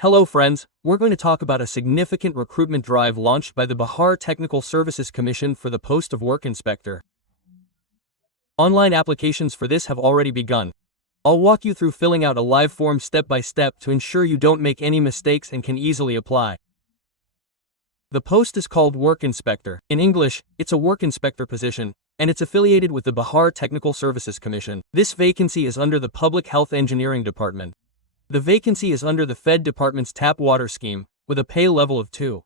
Hello friends, we're going to talk about a significant recruitment drive launched by the Bihar Technical Services Commission for the post of Work Inspector. Online applications for this have already begun. I'll walk you through filling out a live form step by step to ensure you don't make any mistakes and can easily apply. The post is called Work Inspector. In English, it's a work inspector position, and it's affiliated with the Bihar Technical Services Commission. This vacancy is under the Public Health Engineering Department. The vacancy is under the Fed Department's tap water scheme, with a pay level of 2.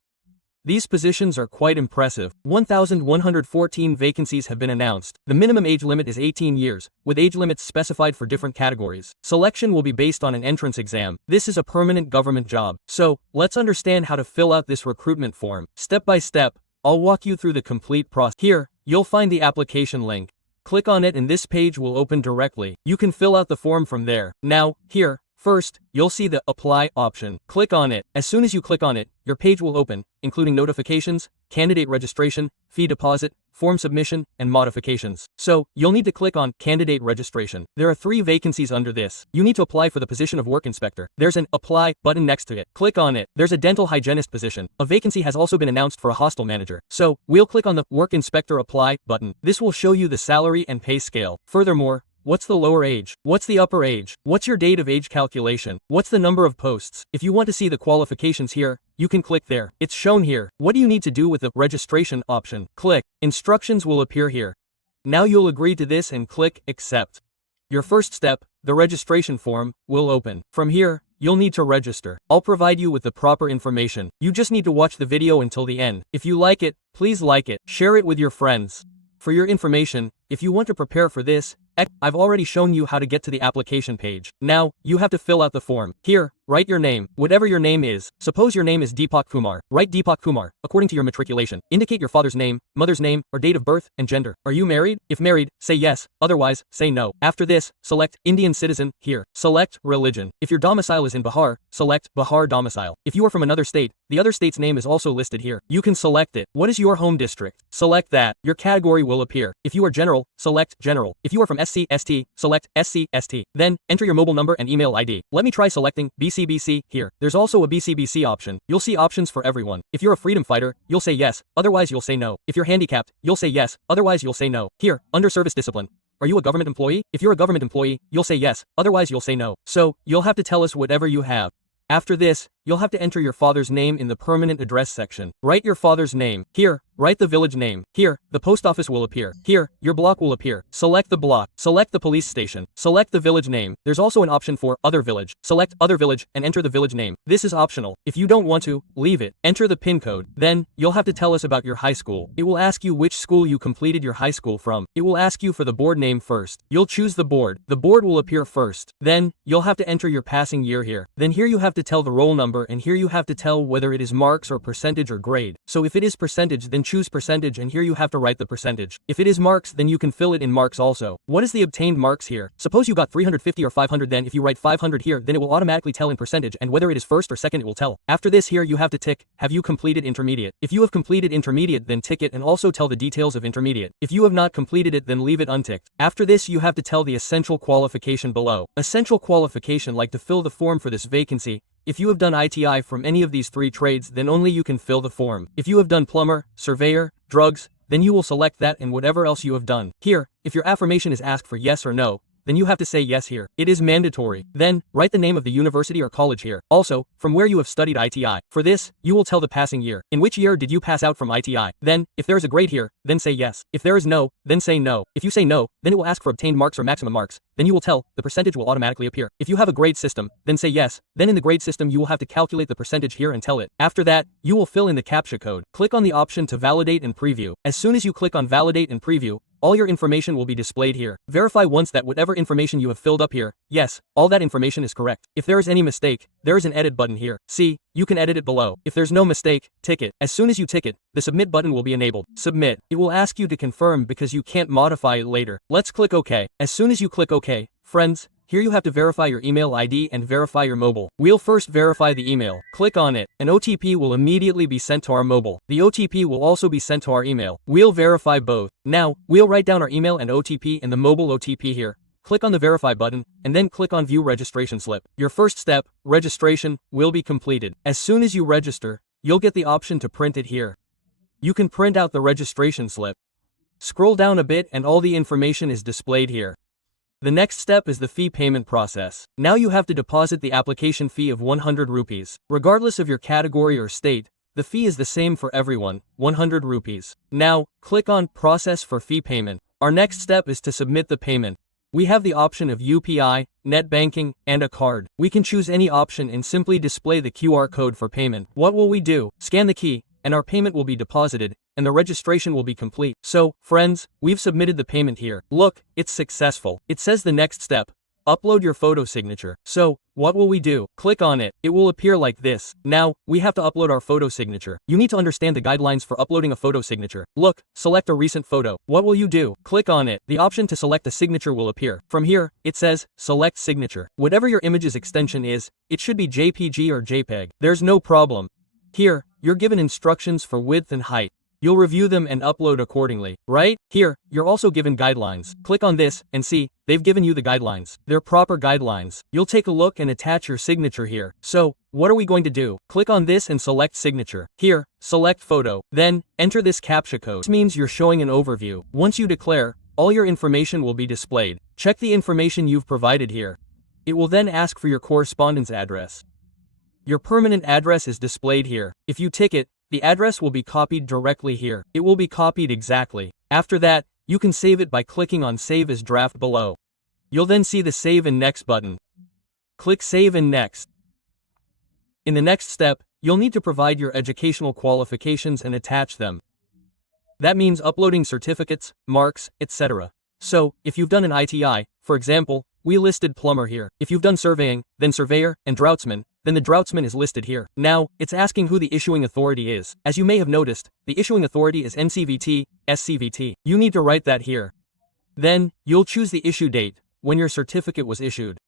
These positions are quite impressive. 1,114 vacancies have been announced. The minimum age limit is 18 years, with age limits specified for different categories. Selection will be based on an entrance exam. This is a permanent government job. So, let's understand how to fill out this recruitment form. Step by step, I'll walk you through the complete process. Here, you'll find the application link. Click on it and this page will open directly. You can fill out the form from there. Now, here, first, you'll see the Apply option. Click on it. As soon as you click on it, your page will open, including notifications, candidate registration, fee deposit, form submission, and modifications. So, you'll need to click on Candidate Registration. There are 3 vacancies under this. You need to apply for the position of Work Inspector. There's an Apply button next to it. Click on it. There's a Dental Hygienist position. A vacancy has also been announced for a hostel manager. So, we'll click on the Work Inspector Apply button. This will show you the salary and pay scale. Furthermore, what's the lower age? What's the upper age? What's your date of age calculation? What's the number of posts? If you want to see the qualifications here, you can click there. It's shown here. What do you need to do with the registration option? Click. Instructions will appear here. Now you'll agree to this and click Accept. Your first step, the registration form, will open. From here, you'll need to register. I'll provide you with the proper information. You just need to watch the video until the end. If you like it, please like it. Share it with your friends. For your information, if you want to prepare for this, I've already shown you how to get to the application page. Now, you have to fill out the form. Here, write your name, whatever your name is. Suppose your name is Deepak Kumar. Write Deepak Kumar, according to your matriculation. Indicate your father's name, mother's name, or date of birth, and gender. Are you married? If married, say yes, otherwise, say no. After this, select Indian citizen, here. Select religion. If your domicile is in Bihar, select Bihar domicile. If you are from another state, the other state's name is also listed here. You can select it. What is your home district? Select that. Your category will appear. If you are general, select general. If you are from SC, ST, select SC, ST. Then, enter your mobile number and email ID. Let me try selecting BCBC here. There's also a BCBC option. You'll see options for everyone. If you're a freedom fighter, you'll say yes, otherwise you'll say no. If you're handicapped, you'll say yes, otherwise you'll say no. Here, under service discipline. Are you a government employee? If you're a government employee, you'll say yes, otherwise you'll say no. So, you'll have to tell us whatever you have. After this, you'll have to enter your father's name in the permanent address section. Write your father's name. Here, write the village name. Here, the post office will appear. Here, your block will appear. Select the block. Select the police station. Select the village name. There's also an option for Other Village. Select Other Village and enter the village name. This is optional. If you don't want to, leave it. Enter the PIN code. Then, you'll have to tell us about your high school. It will ask you which school you completed your high school from. It will ask you for the board name first. You'll choose the board. The board will appear first. Then, you'll have to enter your passing year here. Then here you have to tell the roll number and here you have to tell whether it is marks or percentage or grade. So if it is percentage, then choose percentage and here you have to write the percentage. If it is marks, then you can fill it in marks also. What is the obtained marks here? Suppose you got 350 or 500, then if you write 500 here, then it will automatically tell in percentage and whether it is first or second it will tell. After this here you have to tick, have you completed intermediate? If you have completed intermediate, then tick it and also tell the details of intermediate. If you have not completed it, then leave it unticked. After this you have to tell the essential qualification below. Essential qualification like to fill the form for this vacancy. If you have done ITI from any of these 3 trades, then only you can fill the form. If you have done plumber, surveyor, drugs, then you will select that and whatever else you have done. Here, if your affirmation is asked for yes or no, then you have to say yes here. It is mandatory. Then, write the name of the university or college here. Also, from where you have studied ITI. For this, you will tell the passing year. In which year did you pass out from ITI? Then, if there is a grade here, then say yes. If there is no, then say no. If you say no, then it will ask for obtained marks or maximum marks. Then you will tell, the percentage will automatically appear. If you have a grade system, then say yes. Then in the grade system you will have to calculate the percentage here and tell it. After that, you will fill in the CAPTCHA code. Click on the option to validate and preview. As soon as you click on validate and preview, all your information will be displayed here. Verify once that whatever information you have filled up here, yes, all that information is correct. If there is any mistake, there is an edit button here. See, you can edit it below. If there's no mistake, tick it. As soon as you tick it, the submit button will be enabled. Submit. It will ask you to confirm because you can't modify it later. Let's click OK. As soon as you click OK, friends, here you have to verify your email ID and verify your mobile. We'll first verify the email. Click on it. An OTP will immediately be sent to our mobile. The OTP will also be sent to our email. We'll verify both. Now, we'll write down our email and OTP and the mobile OTP here. click on the Verify button, and then click on View Registration Slip. Your first step, registration, will be completed. As soon as you register, you'll get the option to print it here. You can print out the registration slip. Scroll down a bit and all the information is displayed here. The next step is the fee payment process. Now you have to deposit the application fee of 100 rupees. Regardless of your category or state, the fee is the same for everyone, 100 rupees. Now, click on Process for Fee Payment. Our next step is to submit the payment. We have the option of UPI, net banking, and a card. We can choose any option and simply display the QR code for payment. What will we do? Scan the key, and our payment will be deposited, and the registration will be complete. So, friends, we've submitted the payment here. Look, it's successful. It says the next step, upload your photo signature. So, what will we do? Click on it. It will appear like this. Now, we have to upload our photo signature. You need to understand the guidelines for uploading a photo signature. Look, select a recent photo. What will you do? Click on it. The option to select a signature will appear. From here, it says, select signature. Whatever your image's extension is, it should be JPG or JPEG. There's no problem. Here, you're given instructions for width and height. You'll review them and upload accordingly, right? Here, you're also given guidelines. Click on this, and see, they've given you the guidelines. They're proper guidelines. You'll take a look and attach your signature here. So, what are we going to do? Click on this and select signature. Here, select photo. Then, enter this CAPTCHA code. This means you're showing an overview. Once you declare, all your information will be displayed. Check the information you've provided here. It will then ask for your correspondence address. Your permanent address is displayed here. If you tick it, the address will be copied directly here. It will be copied exactly. After that, you can save it by clicking on Save as Draft below. You'll then see the Save and Next button. Click Save and Next. In the next step, you'll need to provide your educational qualifications and attach them. That means uploading certificates, marks, etc. So, if you've done an ITI, for example, we listed plumber here. If you've done surveying, then surveyor, and draughtsman, then the draughtsman is listed here. Now, it's asking who the issuing authority is. As you may have noticed, the issuing authority is NCVT, SCVT. You need to write that here. Then, you'll choose the issue date, when your certificate was issued.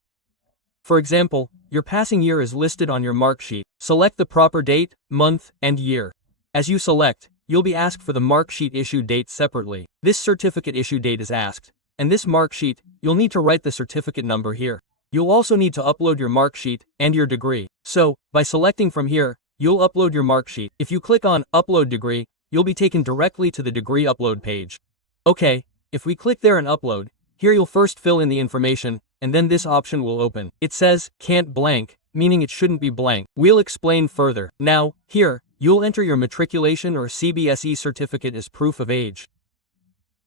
For example, your passing year is listed on your mark sheet. Select the proper date, month, and year. As you select, you'll be asked for the mark sheet issue date separately. This certificate issue date is asked, and this mark sheet, you'll need to write the certificate number here. You'll also need to upload your mark sheet and your degree. So, by selecting from here, you'll upload your mark sheet. If you click on Upload Degree, you'll be taken directly to the degree upload page. Okay, if we click there and upload, here you'll first fill in the information, and then this option will open. It says, can't blank, meaning it shouldn't be blank. We'll explain further. Now, here, you'll enter your matriculation or CBSE certificate as proof of age.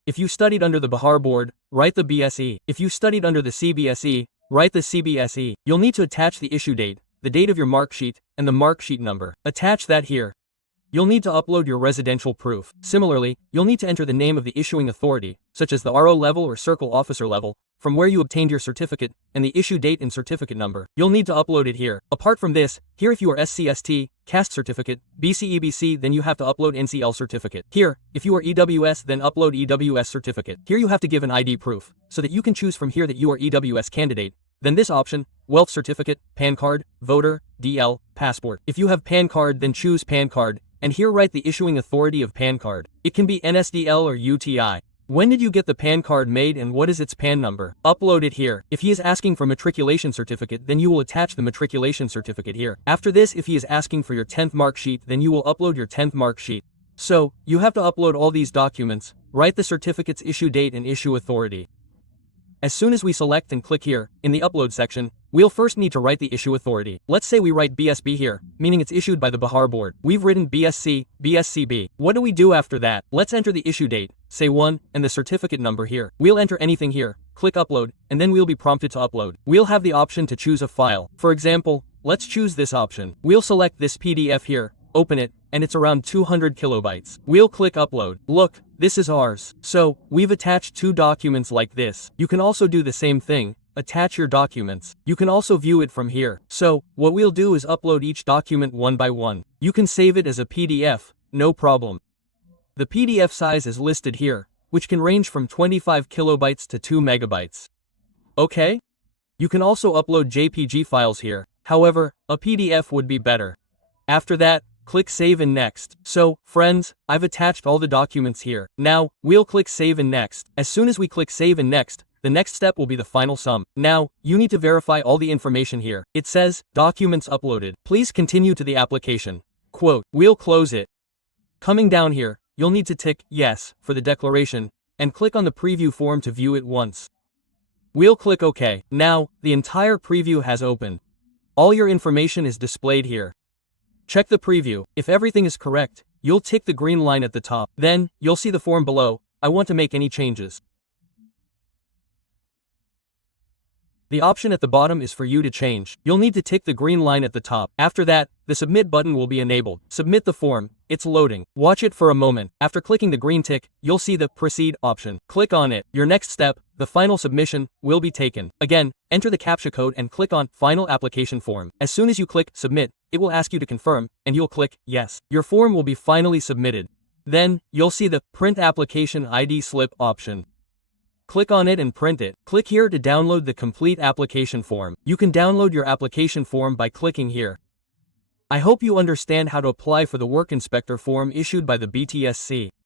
If you studied under the Bihar board, write the BSE. If you studied under the CBSE, write the CBSE. You'll need to attach the issue date, the date of your mark sheet, and the mark sheet number. Attach that here. You'll need to upload your residential proof. Similarly, you'll need to enter the name of the issuing authority, such as the RO level or circle officer level, from where you obtained your certificate, and the issue date and certificate number. You'll need to upload it here. Apart from this, here if you are SCST, caste certificate, BCEBC, then you have to upload NCL certificate. Here, if you are EWS, then upload EWS certificate. Here you have to give an ID proof, so that you can choose from here that you are EWS candidate. Then this option, wealth certificate, PAN card, voter, DL, passport. If you have PAN card, then choose PAN card, and here write the issuing authority of PAN card. It can be NSDL or UTI. When did you get the PAN card made and what is its PAN number? Upload it here. If he is asking for matriculation certificate, then you will attach the matriculation certificate here. After this, if he is asking for your 10th mark sheet, then you will upload your 10th mark sheet. So, you have to upload all these documents, write the certificate's issue date and issue authority. As soon as we select and click here, in the upload section, we'll first need to write the issue authority. Let's say we write BSB here, meaning it's issued by the Bihar board. We've written BSC, BSCB. What do we do after that? Let's enter the issue date, say 1, and the certificate number here. We'll enter anything here, click upload, and then we'll be prompted to upload. We'll have the option to choose a file. For example, let's choose this option. We'll select this PDF here, open it, and it's around 200 kilobytes. We'll click upload. Look, this is ours. So, we've attached 2 documents like this. You can also do the same thing, attach your documents. You can also view it from here. So, what we'll do is upload each document one by one. You can save it as a PDF, no problem. The PDF size is listed here, which can range from 25 kilobytes to 2 megabytes. Okay? You can also upload JPG files here. However, a PDF would be better. After that, click Save and Next. So, friends, I've attached all the documents here. Now, we'll click Save and Next. As soon as we click Save and Next, The next step will be the final sum. Now, you need to verify all the information here. It says, documents uploaded. Please continue to the application. Quote, we'll close it. Coming down here, you'll need to tick yes for the declaration and click on the preview form to view it once. We'll click OK. Now, the entire preview has opened. All your information is displayed here. Check the preview. If everything is correct, you'll tick the green line at the top. Then, you'll see the form below. I want to make any changes. The option at the bottom is for you to change. You'll need to tick the green line at the top. After that, the submit button will be enabled. Submit the form. It's loading. Watch it for a moment. After clicking the green tick, you'll see the proceed option. Click on it. Your next step, the final submission, will be taken. Again, enter the CAPTCHA code and click on final application form. As soon as you click submit, it will ask you to confirm, and you'll click yes. Your form will be finally submitted. Then, you'll see the print application ID slip option. Click on it and print it. Click here to download the complete application form. You can download your application form by clicking here. I hope you understand how to apply for the Work Inspector form issued by the BTSC.